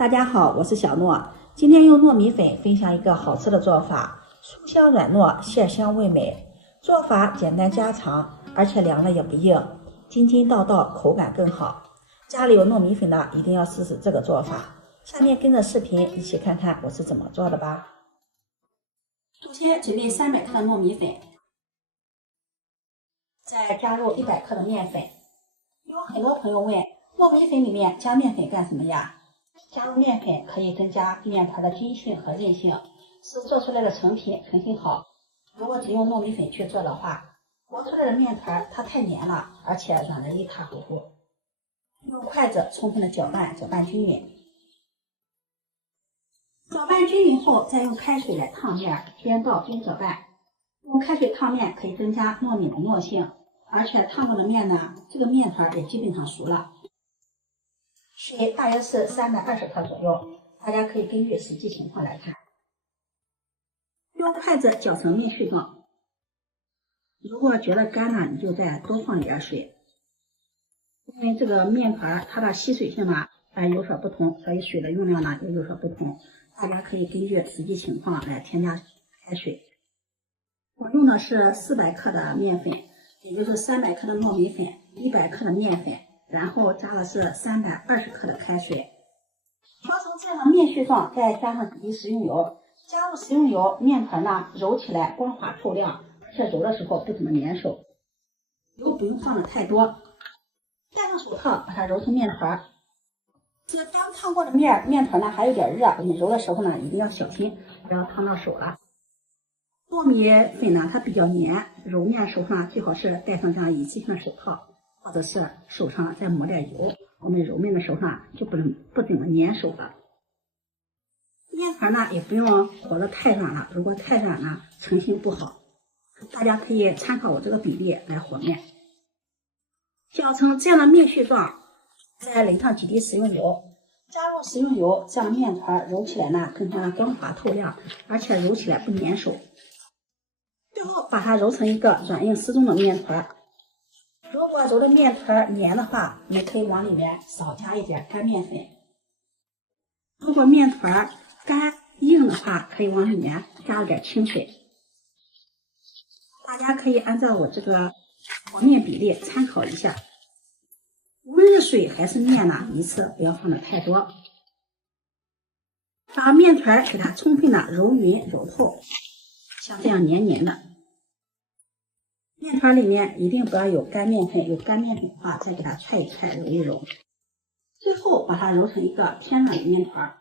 大家好，我是小诺，今天用糯米粉分享一个好吃的做法，酥香软糯，馅香味美。做法简单家常，而且凉了也不硬，津津道道，口感更好。家里有糯米粉的，一定要试试这个做法。下面跟着视频一起看看我是怎么做的吧。首先准备300克的糯米粉，再加入100克的面粉。有很多朋友问，糯米粉里面加面粉干什么呀？加入面粉可以增加面团的筋性和韧性，使做出来的成品成型好。如果只用糯米粉去做的话，磨出来的面团它太黏了，而且软得一塌糊涂。用筷子充分的搅拌均匀。搅拌均匀后，再用开水来烫面，边倒边搅拌。用开水烫面可以增加糯米的糯性，而且烫过的面呢，这个面团也基本上熟了。水大约是320克左右，大家可以根据实际情况来看。用筷子搅成面絮状，如果觉得干呢，你就再多放一点水。因为这个面团它的吸水性呢有所不同，所以水的用量呢也有所不同，大家可以根据实际情况来添加开水。我用的是400克的面粉，也就是300克的糯米粉，100克的面粉，然后加的是320克的开水，调成这样的面絮状，再加上几滴食用油。加入食用油，面团呢揉起来光滑透亮，而且揉的时候不怎么粘手。油不用放的太多。戴上手套，把它揉成面团。这刚烫过的面团呢还有点热，你揉的时候呢一定要小心，不要烫到手了。糯米粉呢它比较黏，揉面时候呢最好是戴上这样一次性的手套，或者是手上再抹点油，我们揉面的时候呢就不怎么粘手了。面团呢也不用和得太软了，如果太软了成型不好。大家可以参考我这个比例来和面。搅成这样的面絮状，再淋上几滴食用油，加入食用油，这样面团揉起来呢更加光滑透亮，而且揉起来不粘手。最后把它揉成一个软硬适中的面团。如果揉的面团黏的话，你可以往里面少加一点干面粉。如果面团干硬的话，可以往里面加了点清水。大家可以按照我这个和面比例参考一下。无论是水还是面呢，一次不要放的太多。把面团给它充分的揉匀揉透，像这样黏黏的。面团里面一定不要有干面粉，有干面粉的话再给它踹一踹揉一揉。最后把它揉成一个偏软的面团。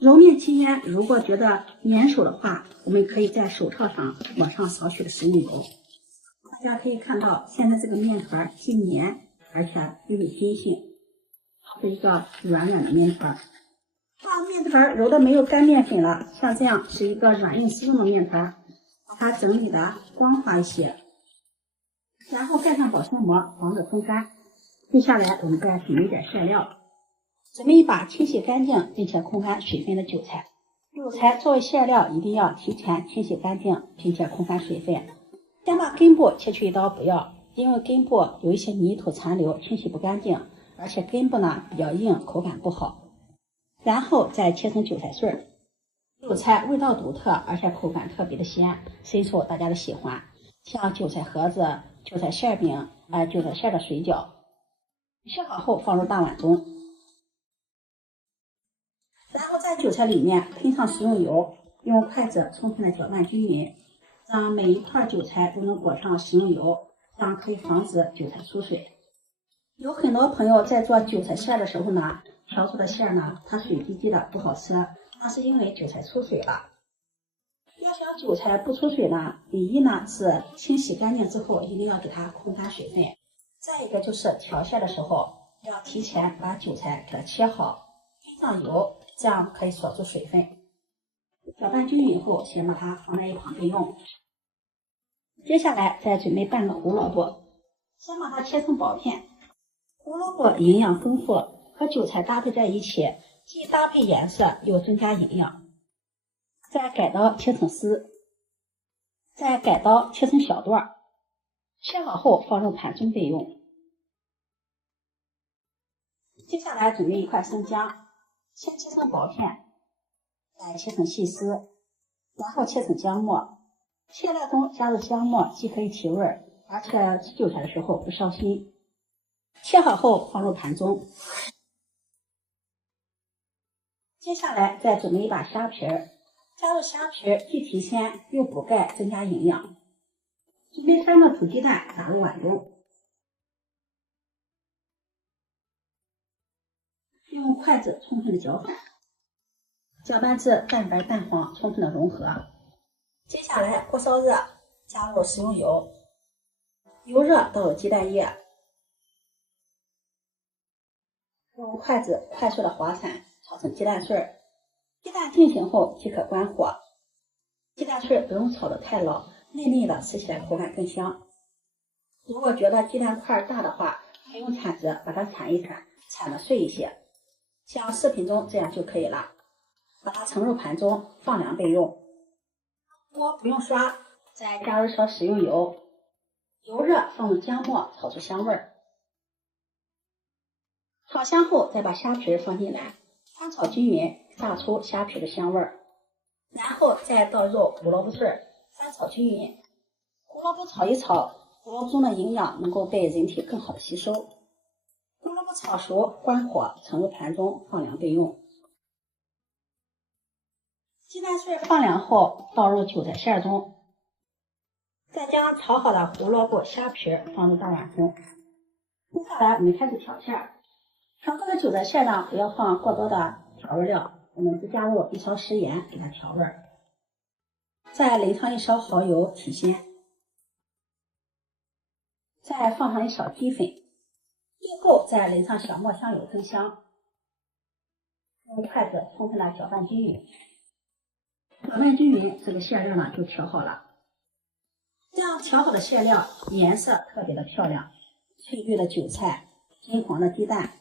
揉面期间，如果觉得粘手的话，我们可以在手套上抹上少许的食用油。大家可以看到，现在这个面团既黏，而且又有筋性，是一个软软的面团。把面团揉的没有干面粉了，像这样是一个软硬适中的面团，把它整理的光滑一些，然后盖上保鲜膜，防止风干。接下来我们再准备点馅料。准备一把清洗干净并且控干水分的韭菜。韭菜作为馅料，一定要提前清洗干净并且控干水分。先把根部切去一刀不要，因为根部有一些泥土残留，清洗不干净，而且根部呢比较硬，口感不好。然后再切成韭菜碎。韭菜味道独特，而且口感特别的鲜，深受大家的喜欢。像韭菜盒子、韭菜馅饼、韭菜馅的水饺，切好后放入大碗中。然后在韭菜里面喷上食用油，用筷子充分的搅拌均匀，让每一块韭菜都能裹上食用油，这样可以防止韭菜出水。有很多朋友在做韭菜馅的时候呢，调出的馅呢，它水滴滴的不好吃，那是因为韭菜出水了。要想韭菜不出水呢，第一呢是清洗干净之后一定要给它控干水分，再一个就是调馅的时候要提前把韭菜给它切好，喷上油，这样可以锁住水分。搅拌均匀后，先把它放在一旁备用。接下来再准备半个胡萝卜，先把它切成薄片。胡萝卜营养丰富，和韭菜搭配在一起，既搭配颜色又增加营养。再改刀切成丝，再改刀切成小段，切好后放入盘中备用。接下来准备一块生姜，先切成薄片，再切成细丝，然后切成姜末。馅料中加入姜末，既可以提味，而且吃韭菜的时候不烧心。切好后放入盘中。接下来再准备一把虾皮儿，加入虾皮儿既提鲜又补钙，增加营养。准备3个土鸡蛋打入碗中，用筷子充分的搅拌，搅拌至蛋白蛋黄充分的融合。接下来锅烧热，加入食用油，油热倒入鸡蛋液，用筷子快速的滑散，炒成鸡蛋碎。鸡蛋定型后即可关火。鸡蛋碎不用炒得太老，嫩嫩的，吃起来口感更香。如果觉得鸡蛋块大的话，可以用铲子把它铲一铲，铲得碎一些，像视频中这样就可以了。把它盛入盘中，放凉备用。锅不用刷，再加入少食用油，油热放入姜末，炒出香味儿。炒香后再把虾皮放进来，翻炒均匀，炸出虾皮的香味儿。然后再倒入胡萝卜碎，翻炒均匀。胡萝卜炒一炒，胡萝卜中的营养能够被人体更好的吸收。胡萝卜炒熟，关火，盛入盘中，放凉备用。鸡蛋碎放凉后，倒入韭菜馅中，再将炒好的胡萝卜、虾皮放入大碗中。接下来我们开始调馅。调过的韭菜馅呢，不要放过多的调味料，我们只加入1勺食盐给它调味，再淋上1勺蚝油提鲜，再放上1勺鸡粉，最后再淋上小磨香油增香。用筷子充分的搅拌均匀。搅拌均匀，这个馅料呢就调好了。这样调好的馅料颜色特别的漂亮，翠绿的韭菜，金黄的鸡蛋，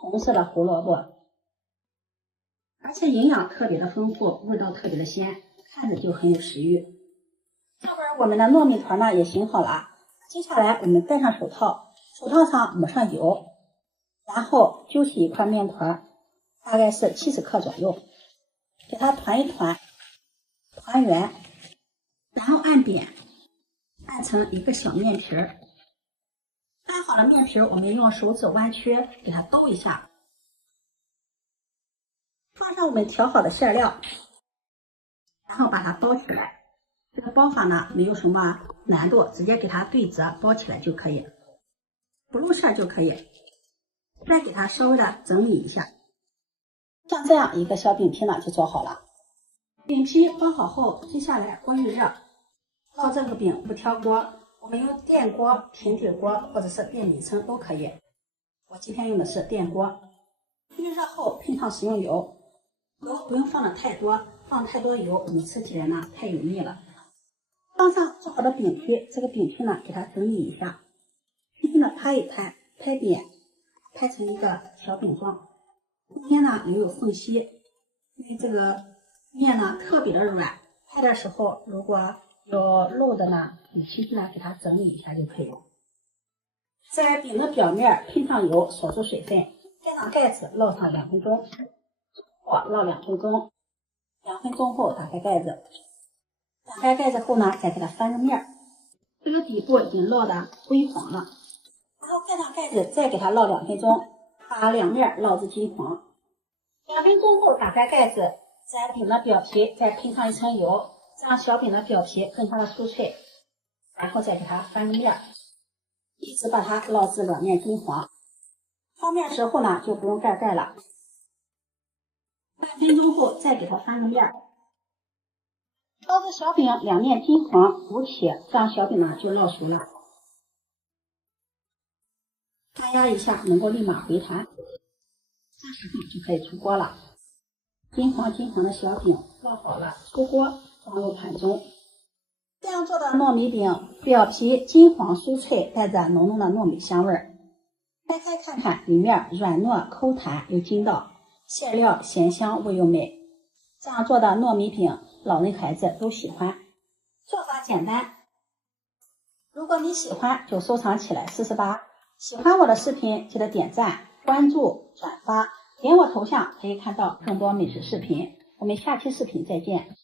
红色的胡萝卜，而且营养特别的丰富，味道特别的鲜，看着就很有食欲。这会儿我们的糯米团呢也醒好了，接下来我们戴上手套，手套上抹上油，然后揪起一块面团，大概是70克左右，给它团一团，团圆，然后按扁，按成一个小面皮儿。按好了面皮儿，我们用手指弯曲给它兜一下，放上我们调好的馅料，然后把它包起来。这个包法呢没有什么难度，直接给它对折包起来就可以，不露馅就可以。再给它稍微的整理一下，像这样一个小饼皮呢就做好了。饼皮包好后，接下来锅预热，烙这个饼不挑锅，我们用电锅、平底锅或者是电饼铛都可以。我今天用的是电锅。预热后喷上食用油，油不用放的太多，放太多油我们吃起来呢太油腻了。放上做好的饼皮，这个饼皮呢给它整理一下，轻轻的拍一拍，拍扁，拍成一个小饼状，中间呢留有缝隙，因为这个面呢特别的软，拍的时候如果有漏的呢，你轻轻的给它整理一下就可以了。在饼的表面喷上油，锁住水分，盖上盖子，烙上2分钟，或烙2分钟。2分钟后打开盖子，打开盖子后呢，再给它翻个面，这个底部已经烙的微黄了。然后盖上盖子，再给它烙2分钟，把两面烙至金黄。2分钟后打开盖子，在饼的表皮再喷上1层油，让小饼的表皮更加的酥脆。然后再给它翻个面，一直把它烙至两面金黄。翻面时候呢，就不用盖盖了。半分钟后再给它翻个面，烙至小饼两面金黄鼓起，这样小饼呢就烙熟了。按压一下能够立马回弹，这时候就可以出锅了。金黄的小饼烙好了，出锅放入盘中。这样做的糯米饼表皮金黄酥脆，带着浓浓的糯米香味儿。拆开看看，里面软糯抠弹又筋道，馅料咸香味又美。这样做的糯米饼，老人孩子都喜欢。做法简单，如果你喜欢就收藏起来试试吧。喜欢我的视频，记得点赞、关注、转发，点我头像可以看到更多美食视频，我们下期视频再见。